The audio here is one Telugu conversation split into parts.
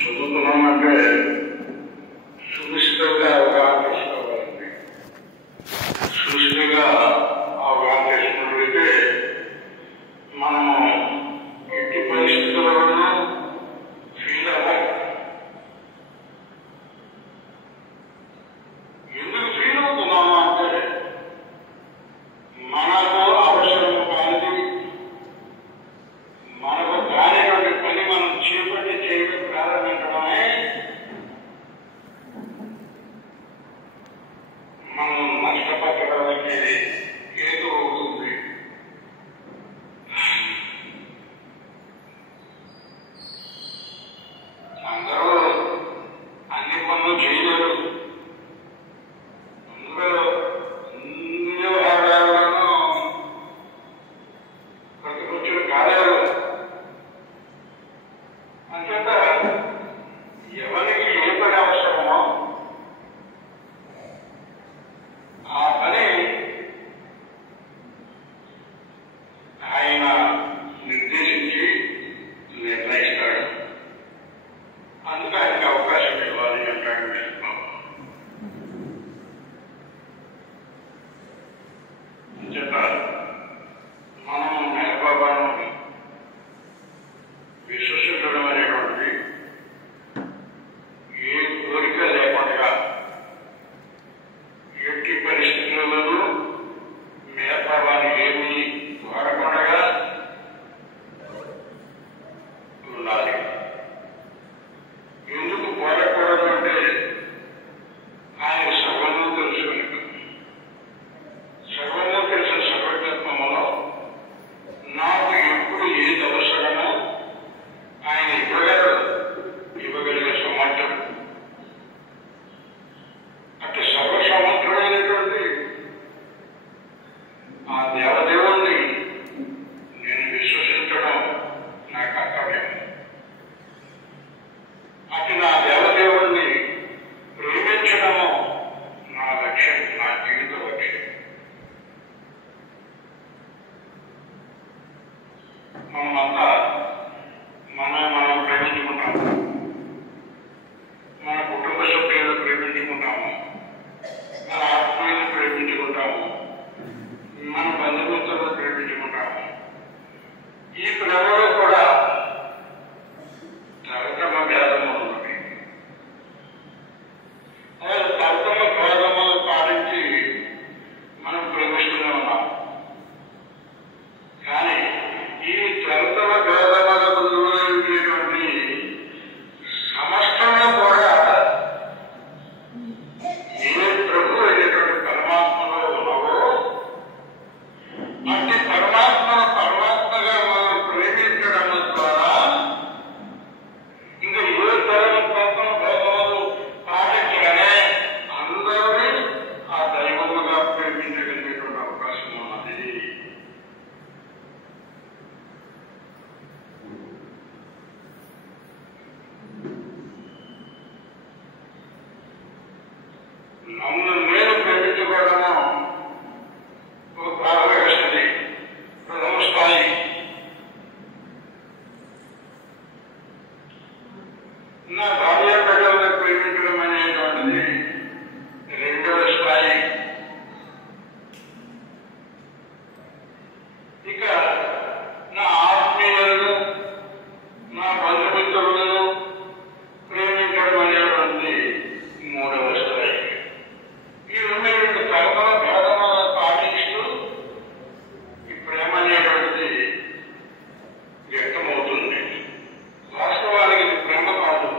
చదువుతున్నామంటే సునిశ్చితంగా అవగాహన చేసుకోవాలండి. సునిశ్చితంగా అవగాహన చేసుకున్నట్లయితే మనము ఎట్టి పరిస్థితుల్లోనూ ఫీల్ అవ్వాలి. ఎందుకు ఫీల్ అవుతున్నాము అంటే మనకు అవసరం కానిది, మనకు కానిటువంటి పని మనం చేపట్టి చేయడం ప్రారంభించడమే మనం నష్టపరచడానికి ఏదో అవుతుంది. అందరూ అన్ని పనులు చేయలేరు. అందులో అన్ని వ్యవహారాలను ప్రతిపక్షులు కాలేరు. అంచేత ఎవరికి ఏ పని అవసరమో ఆ పని ఆయన నిర్దేశించి నిర్ణయిస్తాడు. అందుకే ఆయనకి అవకాశం ఇవ్వాలి అంటాడు విష్ణుబాబు. అంచేత మనం మేనబాబాను విశ్వసించడం అనేటువంటిది ఏ కోరిక లేకుండా ఎట్టి పరిస్థితుల్లోనూ మేనబాబాని ఏమీ కోరకుండా ఉండాలి. ఎందుకు కోరకూడదు అంటే ఆయన సర్వము తెలుసు కనుక. సర్వము తెలిసిన సర్వజ్ఞత్వములో నాకు ఎప్పుడు ఏది అవసరమో ఆయన ఇవ్వగలిగే సమర్థం. అంటే సర్వసమర్థుడైనటువంటి ఆ దేవదేవుణ్ణి నేను విశ్వసించడం నా కర్తవ్యం. అటు నా దేవదేవుణ్ణి ప్రేమించడము నా లక్ష్యం, నా జీవిత లక్ష్యం. మనమంతా మనం ప్రేమించుకుంటాము, మన కుటుంబ సభ్యులను ప్రేమించుకుంటాము, మన ఆత్మీయులను ప్రేమించుకుంటాము, మన బంధుమిత్రులను ప్రేమించుకుంటాము. ఈ ప్రేమలో కూడా తరతమ భేదము ఉన్నది. తరతమ భేదములు పాటించి మనం ప్రేమిస్తూనే ఉన్నాం. కానీ ఈ తరతమ భేదములకు ఉండేటువంటి సమస్తము కూడా ఏ ప్రభు అయినటువంటి పరమాత్మలో ఉన్నవో అంటే పరమాత్మగా మనం ప్రేమించడం ద్వారా ఇంకా ఏ తరతమ భేదములు పాటించగానే అందరినీ ఆ దైవముగా ప్రేమించగలిగేటువంటి అవకాశం ఉన్నది. నన్ను నేను ప్రేమించుకోవడము ఒక ప్రాథమిక స్థితి, ప్రథమ స్థాయి. నా భార్య బిడ్డలను ప్రేమించడం అనేటువంటిది రెండవ స్థాయి. ఇక నా ఆత్మీయులను, నా బంధుమిత్రులను ప్రేమించడం అనేటువంటిది మూడవ స్థాయి. ఈ రెండు తరతమ భేదములను పాటిస్తూ ఈ ప్రేమ అనేటువంటిది వ్యక్తమవుతుంది. వాస్తవానికి ఇది ప్రేమ కాదు,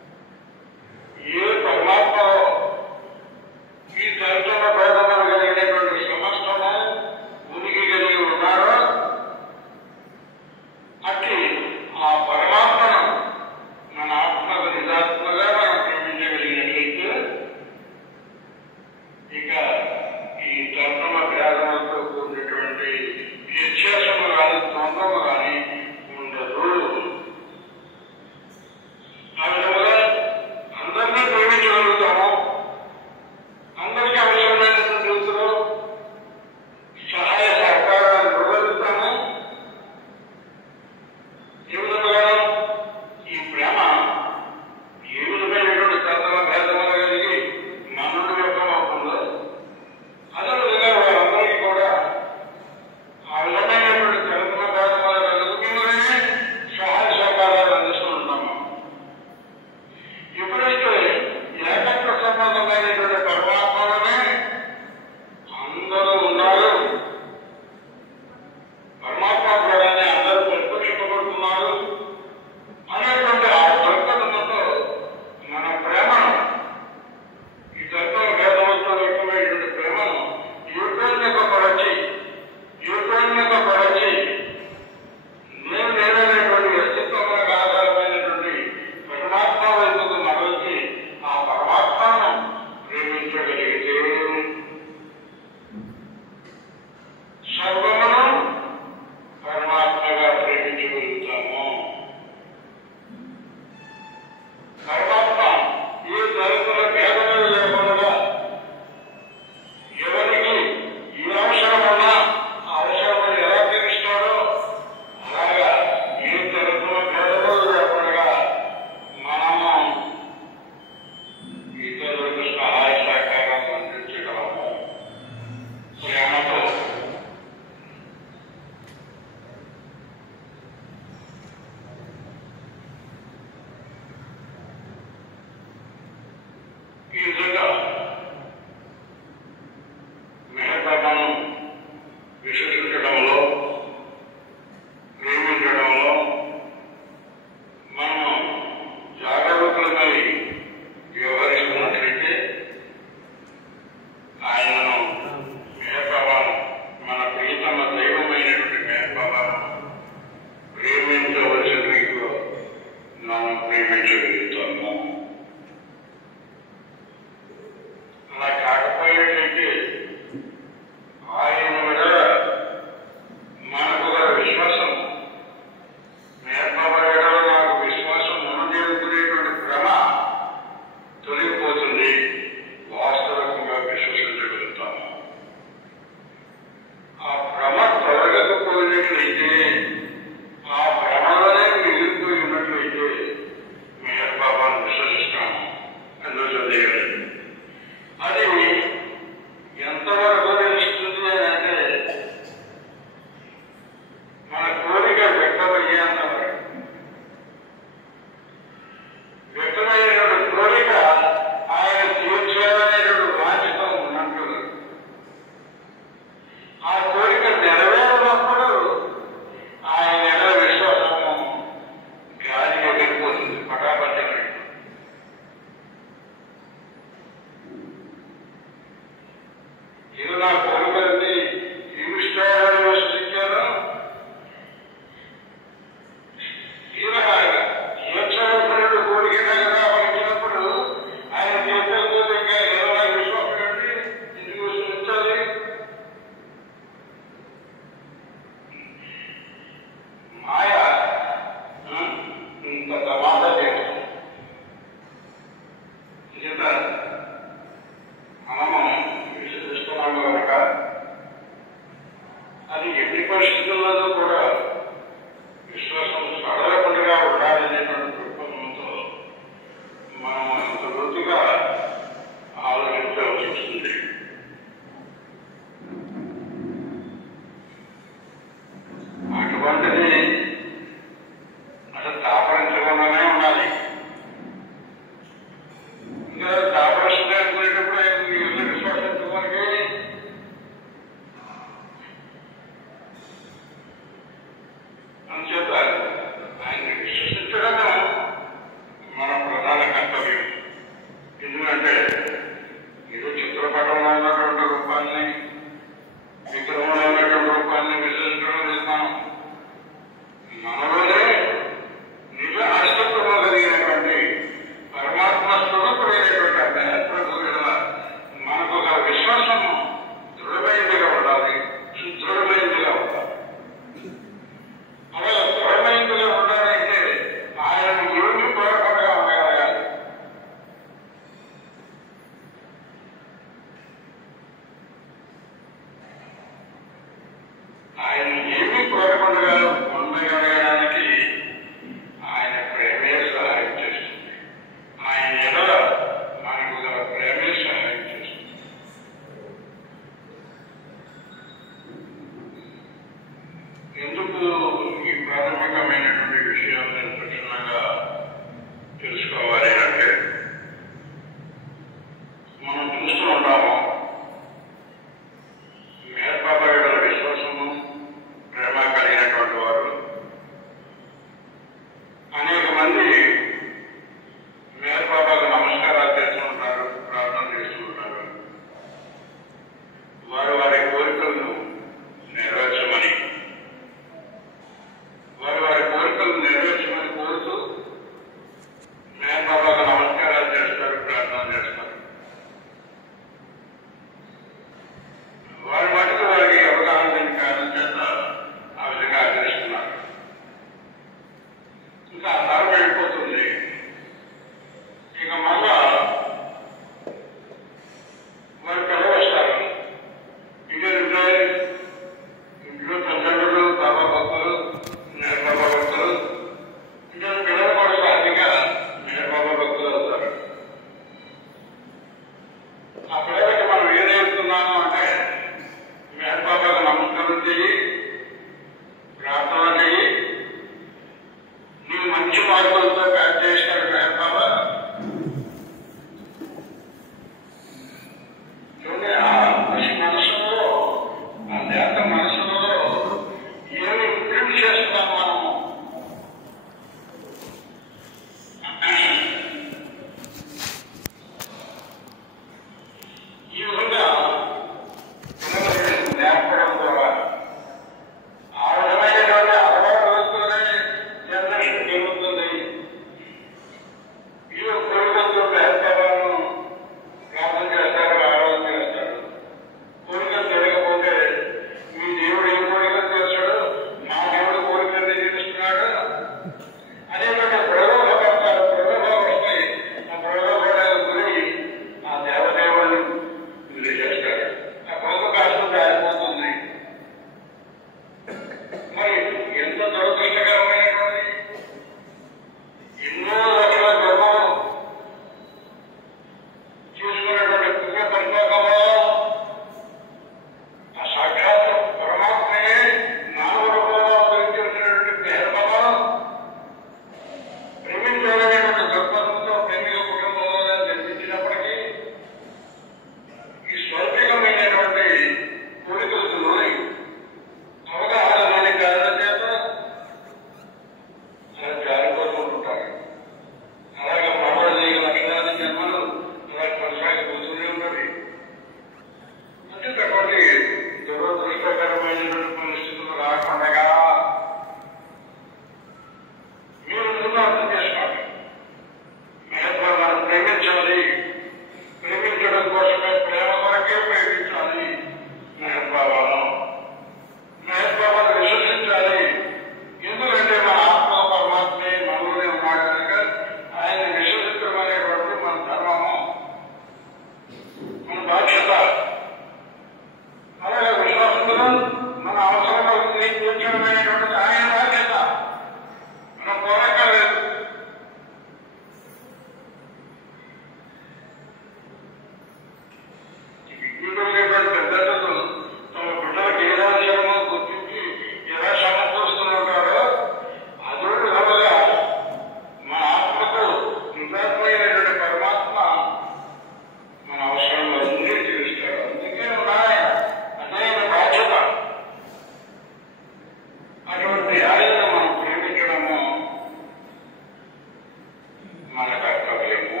మన కర్తవ్యము.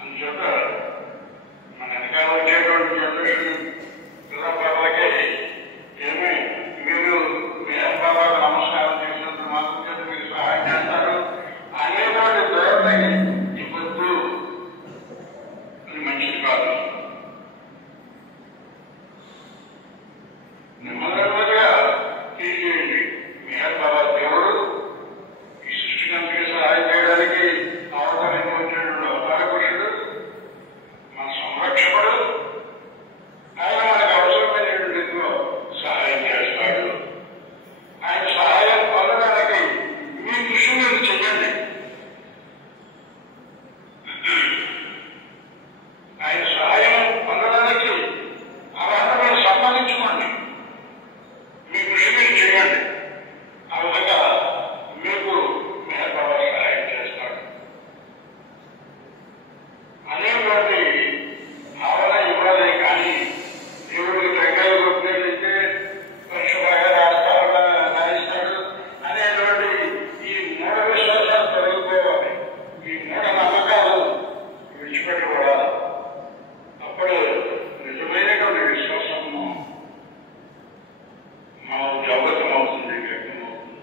అందుచేత మన వెనకాల వచ్చేటువంటి జనరేషన్ పిల్లలకి ఏమి మీరు మీ అబ్బాబాకు నమస్కారం చేసినంత మాత్రం చేత మీరు సహాయం చేస్తారు అనేటువంటి ధోరణి ఇవ్వద్దు. అది మంచిది కాదు. నెమ్మదిగా తీసేయండి. మీ అబ్బాబా దేవుడు ఈ సృష్టికంతకి సహాయం చేయడానికి అవతలకి వచ్చినటువంటి అవతార పురుషుడు, మన సంరక్షకుడు. ఆయన మనకు అవసరమైనటువంటి సహాయం చేస్తాడు. ఆయన సహాయం పొందడానికి మీ కృషి మీరు చెయ్యండి. ఆయన సహాయం పొందడానికి అవన్నీ మీరు సంపాదించుకోండి. మీ కృషి మీరు చేయండి. ఆ విధంగా మీకు మేరబాబా సహాయం చేస్తాడు అనేటువంటి భావన ఇవ్వాలి. కానీ దేవుడికి టెంకాయ కొట్టినట్లయితే పరీక్ష బాగా రాయిస్తాడు అనేటువంటి ఈ మూఢ విశ్వాసాలు తొలగిపోవాలి. ఈ మూఢ నమ్మకాలు విడిచిపెట్టబడాలి. అప్పుడు నిజమైనటువంటి విశ్వాసము మా జాగ్రత్తం అవుతుంది, వ్యక్తం అవుతుంది.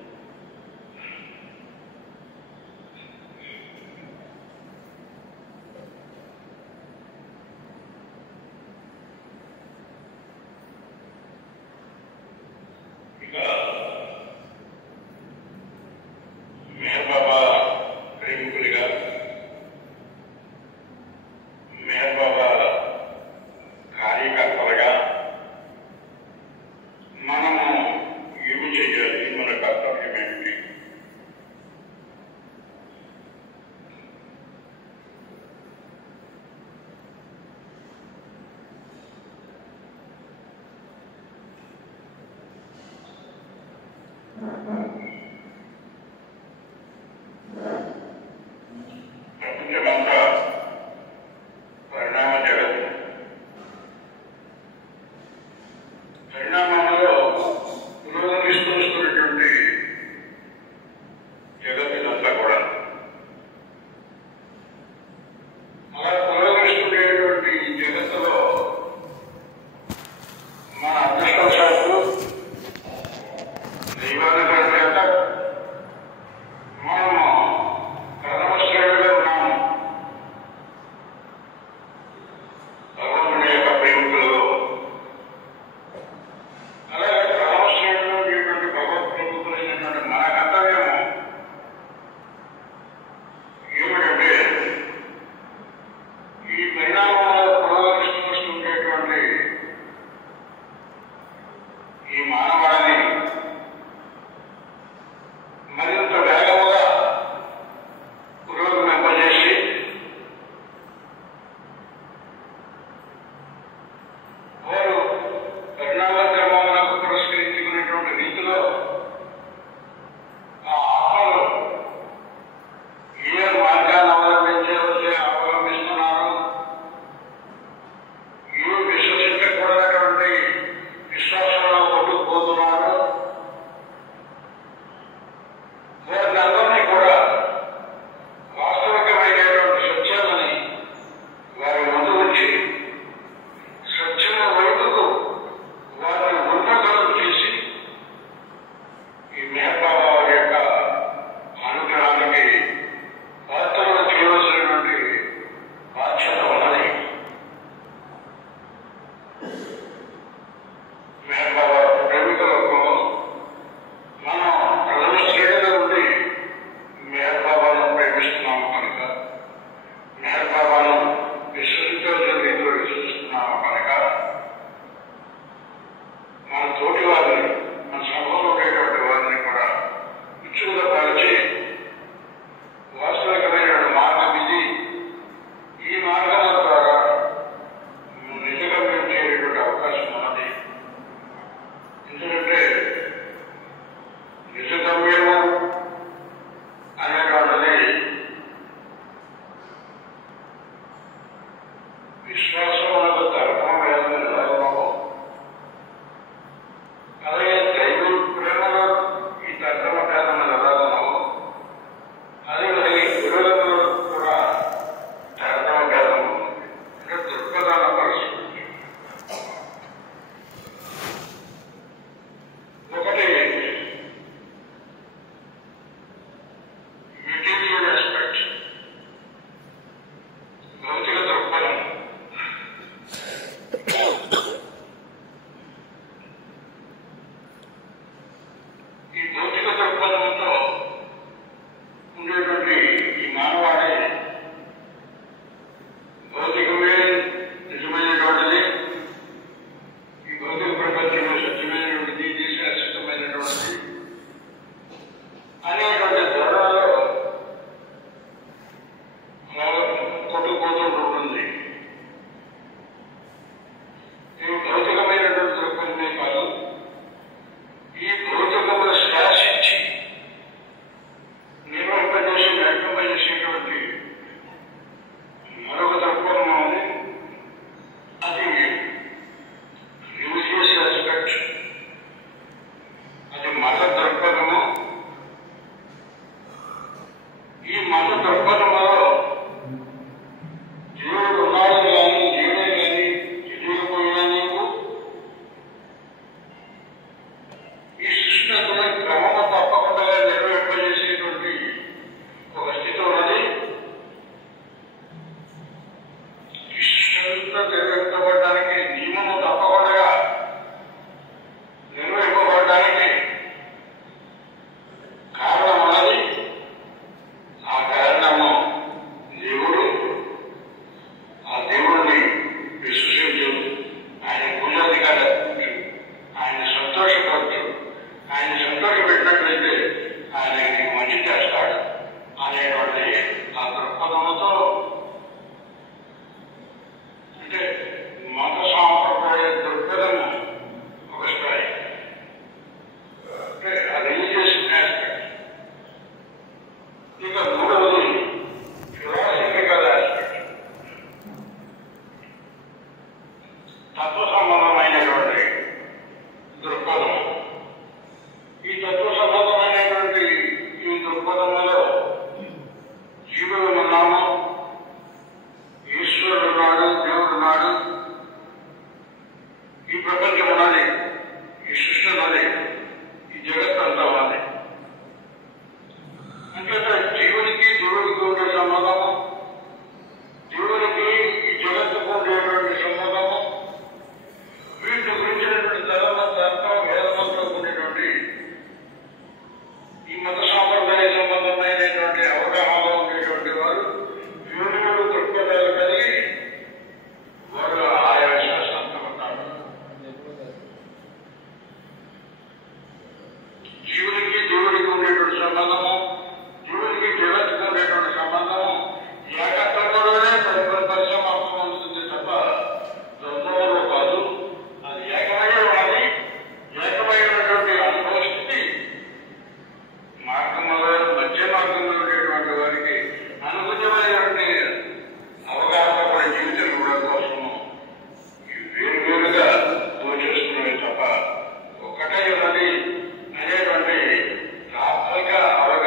ఇక మేరబాబా ప్రేమికులుగా, మేరబాబా కార్యకర్తలుగా మనము ఏమి చేయాలి? మన కర్తవ్యం ఏమిటి? ప్రపంచమంతా పరిణామ జగత్తు. పరిణామంలో పురోగమిస్తున్నటువంటి జగత్తునంతా కూడా అలా పురోగమిస్తున్నటువంటి ఈ జగత్తులో మన అదృష్టవశాత్తు దైవానుగ్రహం చేత మనము ప్రథమ శ్రేణిలో ఉన్నాము. భగవంతుని యొక్క ప్రేమికులు. అలాగే ప్రథమ శ్రేణిలో ఉన్నటువంటి భగవత్ ప్రేమికులైనటువంటి మన కర్తవ్యము ఏమిటంటే ఈ పరిణామంలో పురోగమిస్తుండేటువంటి ఈ మానవాళిని మరింత వేగముగా పురోగమింపజేసి వారు పరిణామ క్రమములకు పురస్కరించుకునేటువంటి రీతిలో ఆ ఆత్మలు ఏ మార్గాన్ని అవలంబిస్తున్నారు, ఏ విశ్వసించకూడనటువంటి విశ్వాసంలో కొట్టుకుపోతున్నారు సంబంధము, జీవునికి జీవనకు ఉండేటువంటి సంబంధము ఏకత్వంలోనే పరిసమాప్తం అవుతుంది తప్ప ద్వంద్వంలో కాదు. అది ఏకమై ఉన్నది. ఏకమైనటువంటి అనుభవ స్థితి మార్గంలో మధ్య మార్గంలో ఉండేటువంటి వారికి అనుగుణమైనటువంటి అవగాహన కూడా జీవితం కూడా కోసము వేరువేరుగా దోచేస్తున్నాయి తప్ప ఒక్కటే ఉన్నది అనేటువంటి తాత్విక అవగాహన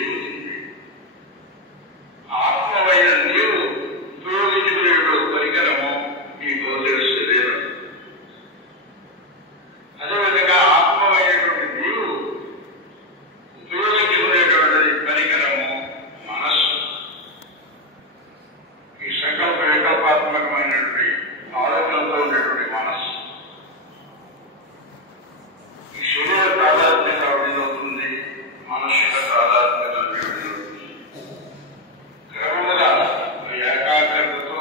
అయిపోతుంది. ఆత్మమైన నీవు ఉపయోగించుకునే పరికరము నీకు తెలుస్తలేదు. అదేవిధంగా ఆత్మమైనటువంటి నీవు ఉపయోగించుకునేటువంటి పరికరము మనస్సు. ఈ వికల్పాత్మకమైనటువంటి ఆలోచనతో ఉండేటువంటి మనస్సు ఈ శరీర తాదాత్మ్యత విడుదలవుతుంది, మానసిక తాదాత్మ్యత విడుదలవుతుంది. క్రమంగా ఏకాగ్రతతో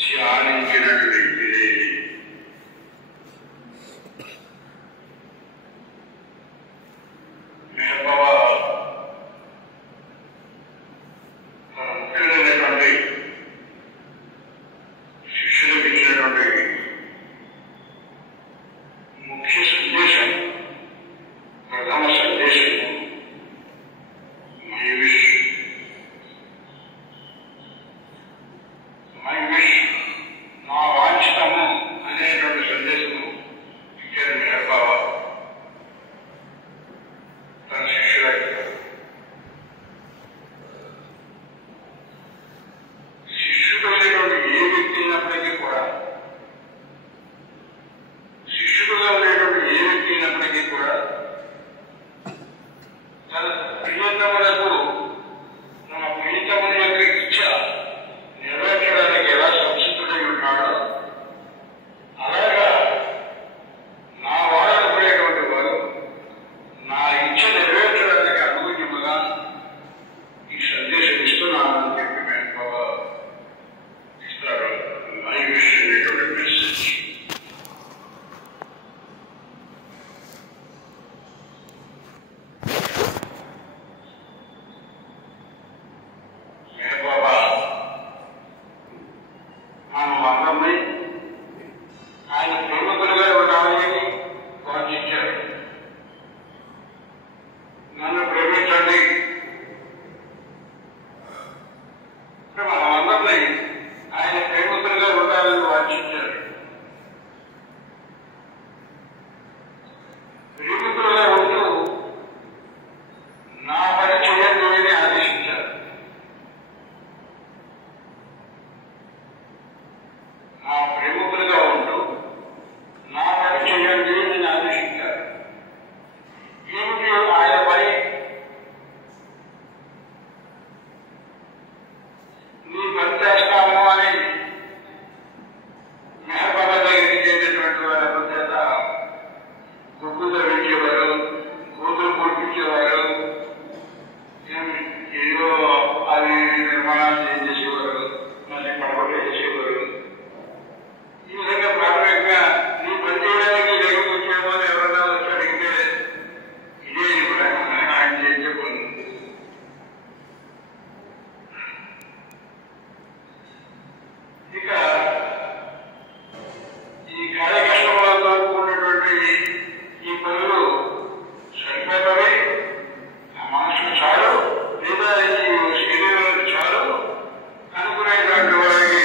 ధ్యానించినటువంటి ముఖ్యమైనటువంటి శిష్యులకు ఇచ్చినటువంటి ముఖ్య సందేశం, ప్రథమ సందేశం మై విష్ నా వాంఛితము అనేటువంటి సందేశము ఇచ్చారు మెహర్ బాబా తన శిష్యులకు. శిష్యుడు అనేటువంటి ఏ వ్యక్తి అయినప్పటికీ కూడా శిష్యుడుగా ఉండేటువంటి ఏ వ్యక్తి అయినప్పటికీ కూడా తన ప్రియతములకు తన ప్రియతముల యొక్క ఇచ్చ నెరవేర్చడానికి ఎలా సంసిద్ధుడై ఉన్నాడో అలాగా నా వాడబడేటువంటి వారు నా ఇచ్చ నెరవేర్చడానికి అనుగుణ్యముగా ఈ సందేశం ఇస్తున్నానని చెప్పి మేము ఇస్తారు. మై విష్ అనేటువంటి మెసేజ్ బాబా మనం అందరినీ ఆయన ప్రేమికులుగా ఉండాలని వాంఛించారు. నన్ను ప్రేమించండి, మనం అందరినీ ఆయన ప్రేమికులుగా ఉండాలని వాంఛించారు. ప్రేమికులుగా ఉంటూ నా పని చేయండి అని ఆదేశించారు. నా ప్రేమికులుగా ఉంటూ నా పని చేయండి అని ఆదేశించారు. ఏమిటి ఆయన పని? నీ పని చేస్తాము అని మెహర్ బాబా దగ్గరికి చేసేటువంటి వారి చేత గుడ్డు ధరించేవారు, కూతురు కుడిపించేవారు, ఏదో అది నిర్మాణాలు చేసేవారు, మళ్ళీ పడగొట్టు చేసేవారు. ఈ విధంగా ప్రాథమికంగా నీ పని చేయడానికి దగ్గరికి వచ్చేమో ఎవరైనా వచ్చి అడిగితే ఇదే కూడా ఆయన చేసే పని. ఇక ఈ కార్యకష్టంలో కూడినటువంటి ఈ పనులు సరిపోతాయి, ఆ మనసుకు చాలు లేదా ఈ శరీరానికి చాలు అనుకునేటువంటి వారికి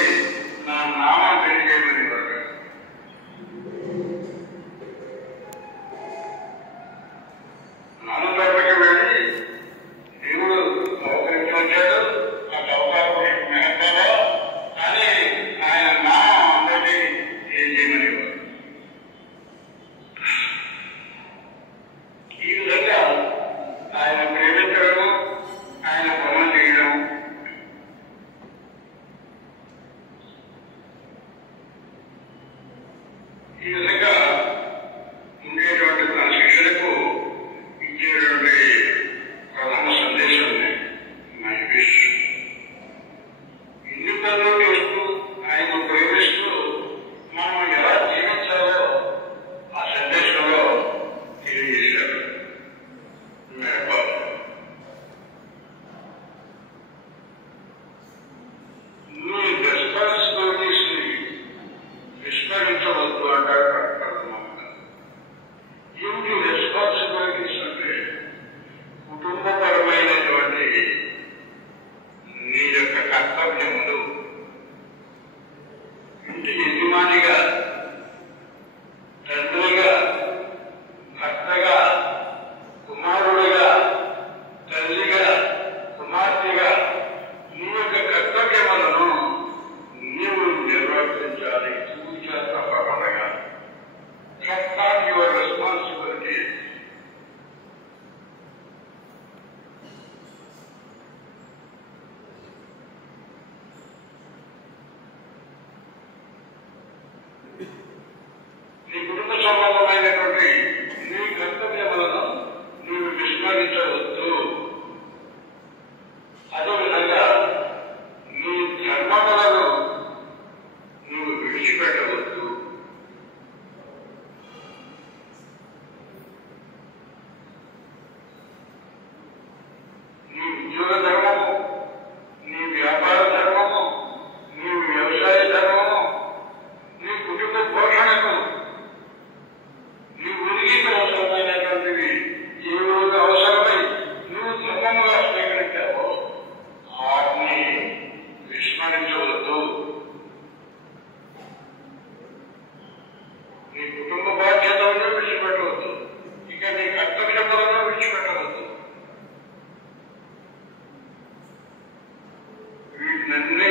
వీటినన్నీ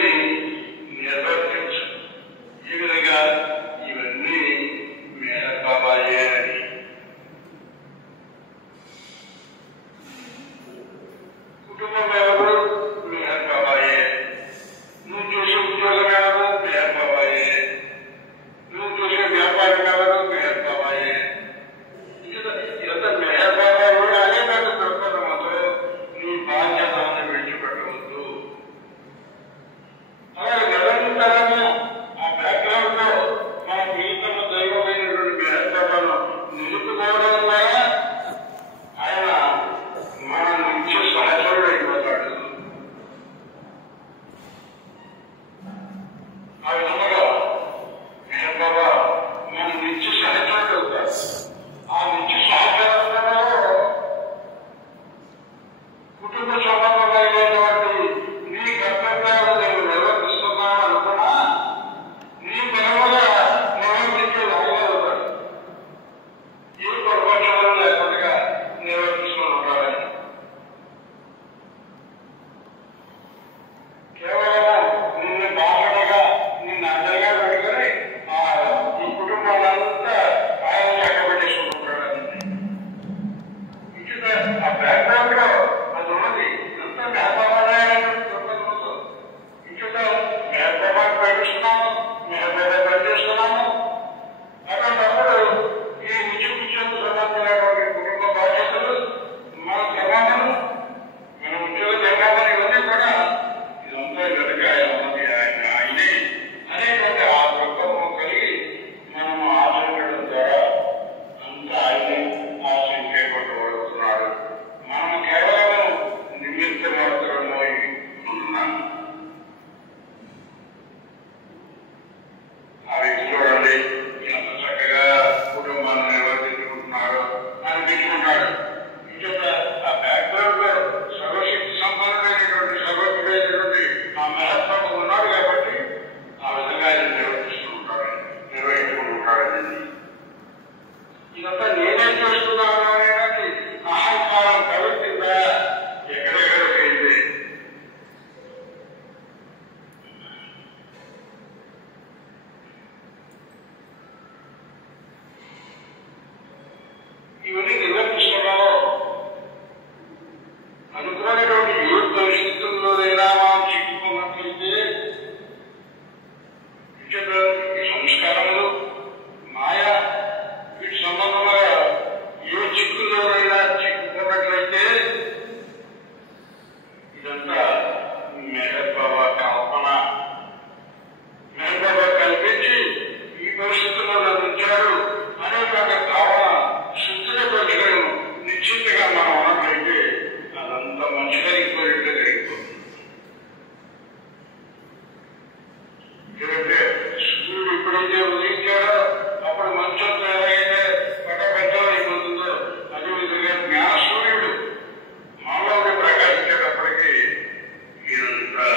నిర్వర్తించు. ఈ విధంగా ఇవన్నీ మెహర్ బాబాయే అని. కుటుంబం ఎవరు? మెహర్ బాబాయే. నువ్వు చేసే ఉద్యోగం ఎవరు? మెహర్ బాబాయే. నువ్వు చేసే వ్యాపారం ఎవరు? మెహర్ బాబాయే. ఇదంతా మెహర్ బాబా కూడా అనే నాకు దొరకడంతో నీ బాధ్యతను విడిచిపెట్టవద్దు. అలాగే నిరంతరము ఆ బ్యాక్గ్రౌండ్ లో మన జీవితంలో దైవమైనటువంటి మెహర్ బాబాను నిలుపుకోవడం ద్వారా ఆయన మన నుంచి సహచరుడు అయిపోతాడు. ఆ విధంగా మెహర్ బాబా మన నుంచి సహచరుడు అవుతాడు. ఆ నుంచి సహచరంలో కుటుంబ సంబంధమైనటువంటి నీ కర్తవ్యాలు నేను నిర్వర్తిస్తున్నాను అనుకున్నా నీ బలముగా నిర్వర్తించే అవుతాడు. ఏ ప్రపంచంలో లేకుండా నిర్వర్తిస్తూ ఉంటాడని కేవలం నిన్ను బాధగా నిన్ను అండగా పెట్టుకుని ఈ కుటుంబాలంతా ఆయన చక్కబెట్టేసుకుంటాడని ఇచ్చిన ఆ బ్యాక్గ్రౌండ్ లో అది ఉన్నది. అంతా మేహబాబాను ఇచ్చిన మేహబాబాను ప్రకటిస్తున్నాము, మేహబాబా పనిచేస్తున్నాము. అలాంటప్పుడు ఈ నిజకు సంబంధించినటువంటి కుటుంబ బాధ్యతలు మన జవాబులు మన ఉద్యోగ జవాబులు ఇవన్నీ కూడా ఇదంతా వెనుక ఉన్నది ఆయనే అనేటువంటి ఆ దృక్పథం కలిగి మనము ఆచరించడం ద్వారా అంతా ఆయనే ఆశ్రయించేపడుతున్నాడు. మనం కేవలం నిమిత్త మాత్రము ఉంటున్నాము. ఆ వ్యక్తి చూడండి ఎంత చక్కగా కుటుంబాన్ని నిర్వర్తించుకుంటున్నారో అనిపించుకుంటాడు. ఇంకా ఆ బ్యాక్గ్రౌండ్ లో సర్వశక్తి సంపన్నుడైనటువంటి సర్వజ్ఞుడైనటువంటి ఆ మహత్వం ఉన్నాడు కాబట్టి ఆ విధంగా ఆయన నిర్వహించుకుంటాడని. ఇదంతా నేనేం చేస్తున్నాను అనేది అహంకారం కలుగుతుందా? ఎక్కడెక్కడికైతే ఇవన్నీ నిర్వర్తిస్తున్నామో అనుకున్నటువంటి ఏ పరిస్థితుల్లోనైనా మనం చిక్కుకున్నట్లయితే ఈ సంస్కారములు మాయ వీటి సంబంధంగా ఏ చిక్కుల్లోనైనా చిక్కుకున్నట్లయితే ఇదంతా మెహర్ బాబా కల్పన. మెహర్ బాబా కల్పించి ఈ పరిస్థితుల్లో అందించాడు అనేటువంటి భావన శుద్ధిగా పెట్టుకుని నిశ్చితంగా మనం ఉన్నట్లయితే అదంతా మంచిగా అయిపోయినట్టు జరిగిపోతుంది. ఎందుకంటే సూర్యుడు ఎప్పుడైతే ఉదయించాడో అప్పుడు మంచంతో ఎలాగైతే పట్టపెట్టలు అయిపోతుందో అదేవిధంగా జ్ఞాన సూర్యుడు మానవుడు ప్రకాశించేటప్పటికీ ఇదంతా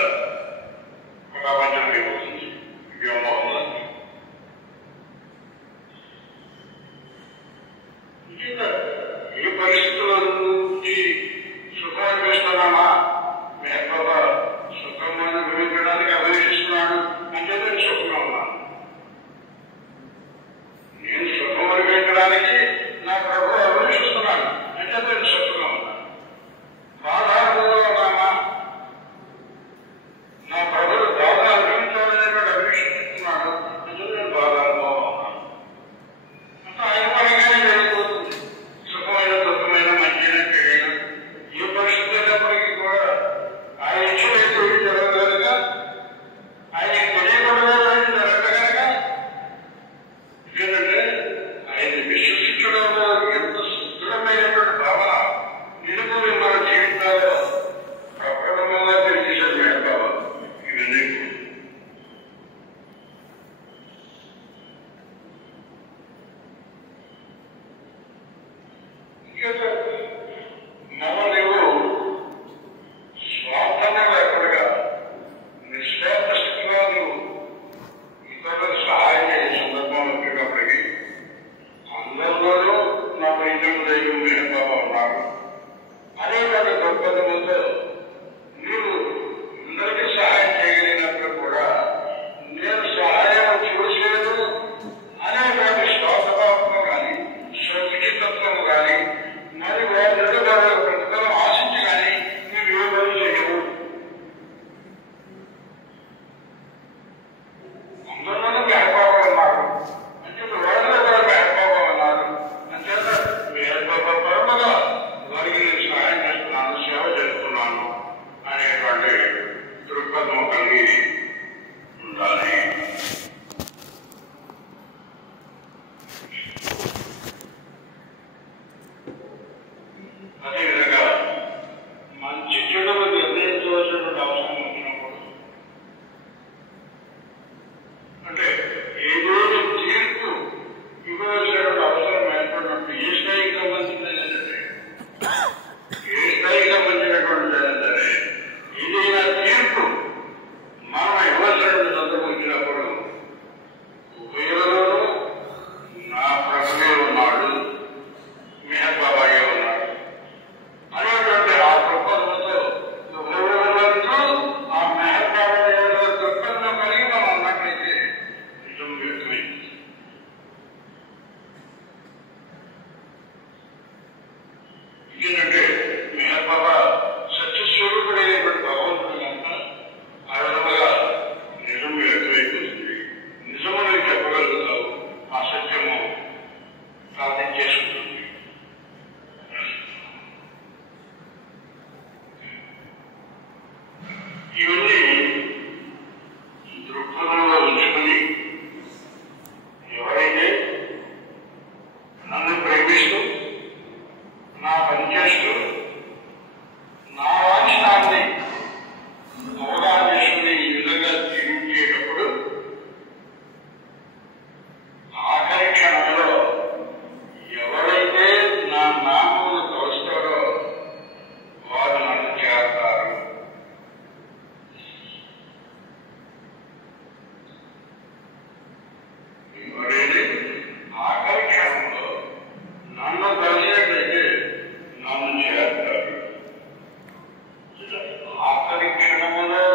ఆఖరి క్షణములో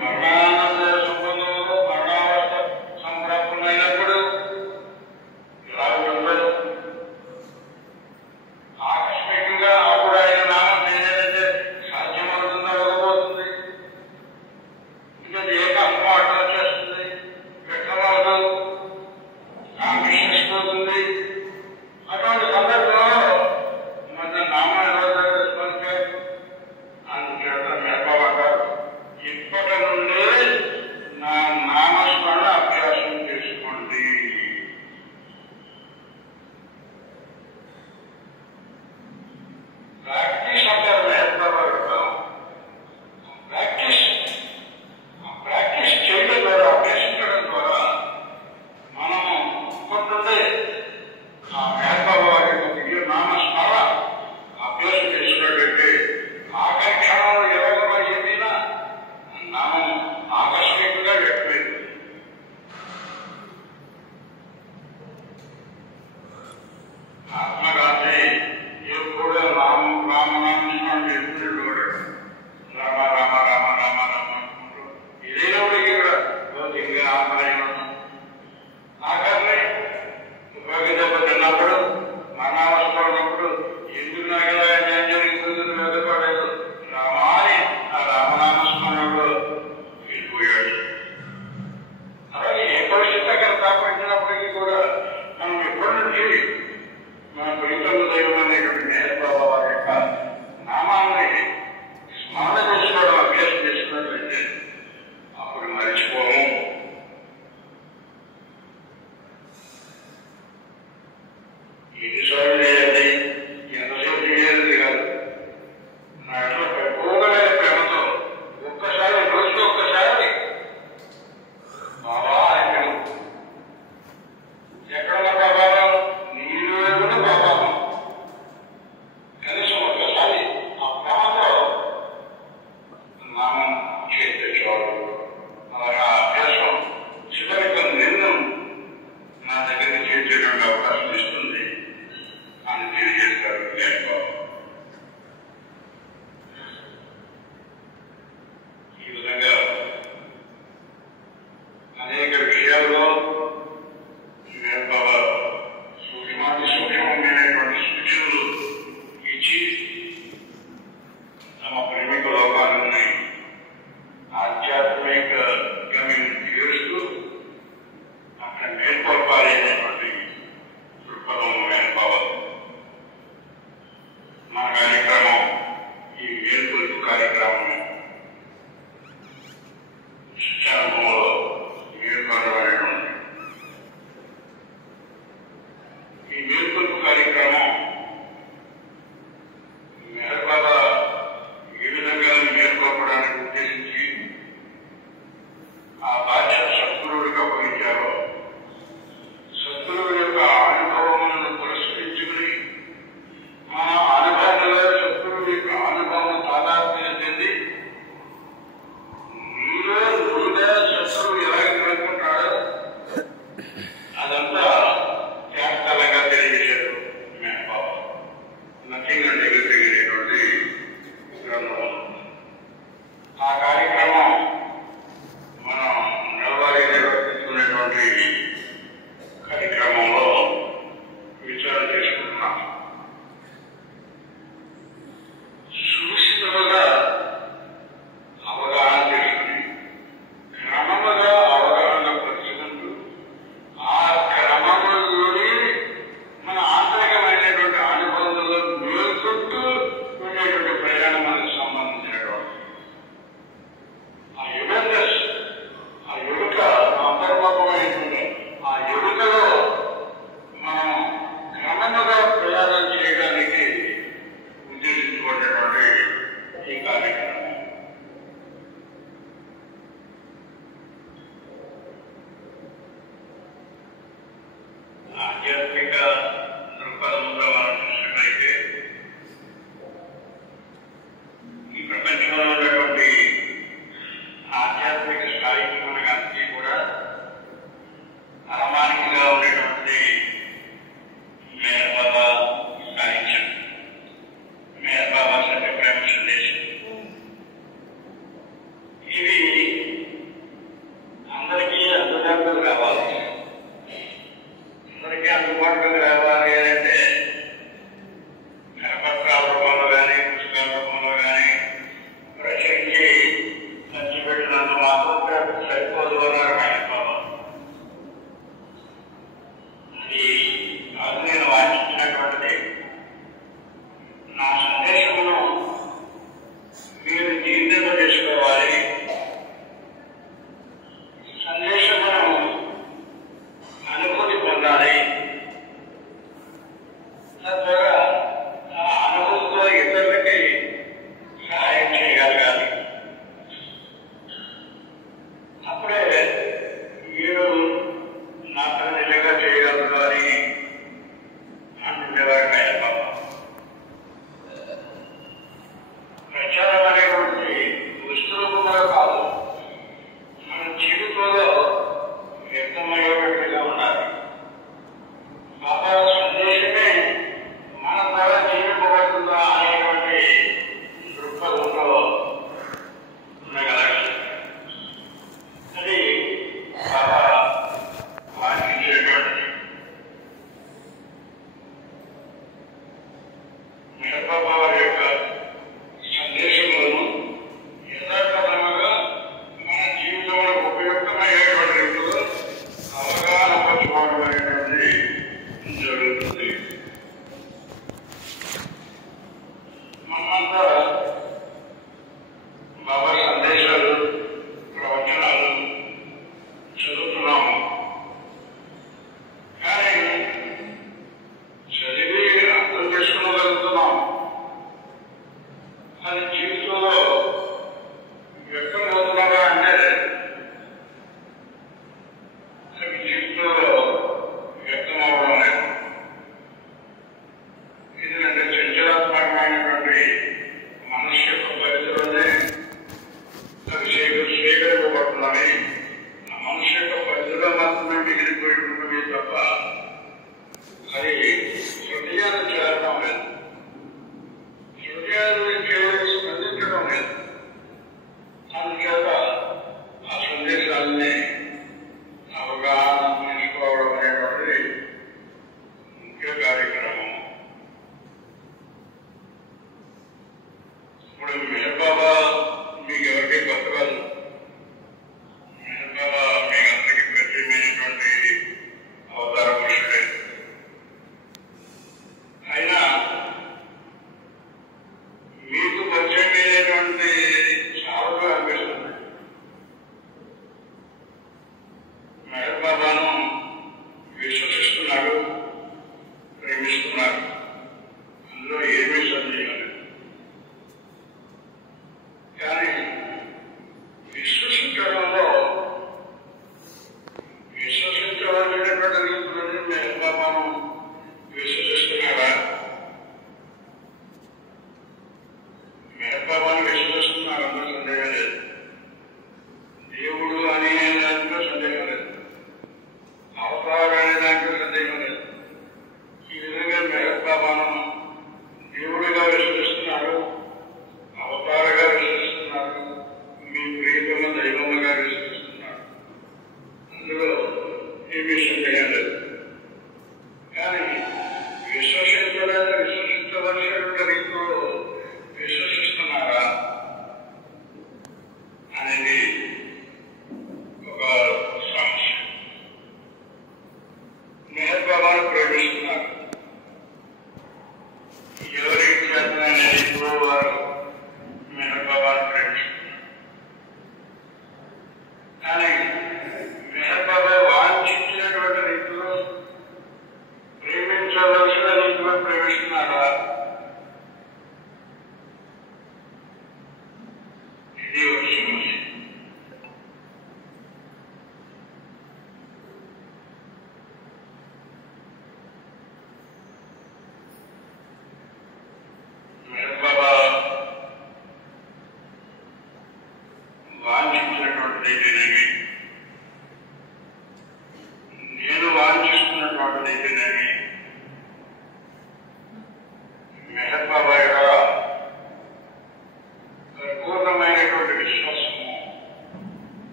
మరణానంద సంబంధంలో మరణావస్థ సంప్రాప్తమైనప్పుడు ఇలా ఉండదు. ఆకస్మికంగా అప్పుడు ఆయన నామం చేయాలంటే సాధ్యమవుతుందా అవ్వబోతుంది. ఇంకా ఏకాత్మ అడ్డం వచ్చేస్తుంది, వ్యక్తమవుతూ ఆకర్షించిపోతుంది. అటువంటి సందర్భంలో మన నామం ఎవరి దగ్గర స్మరించారు? అది జీవితం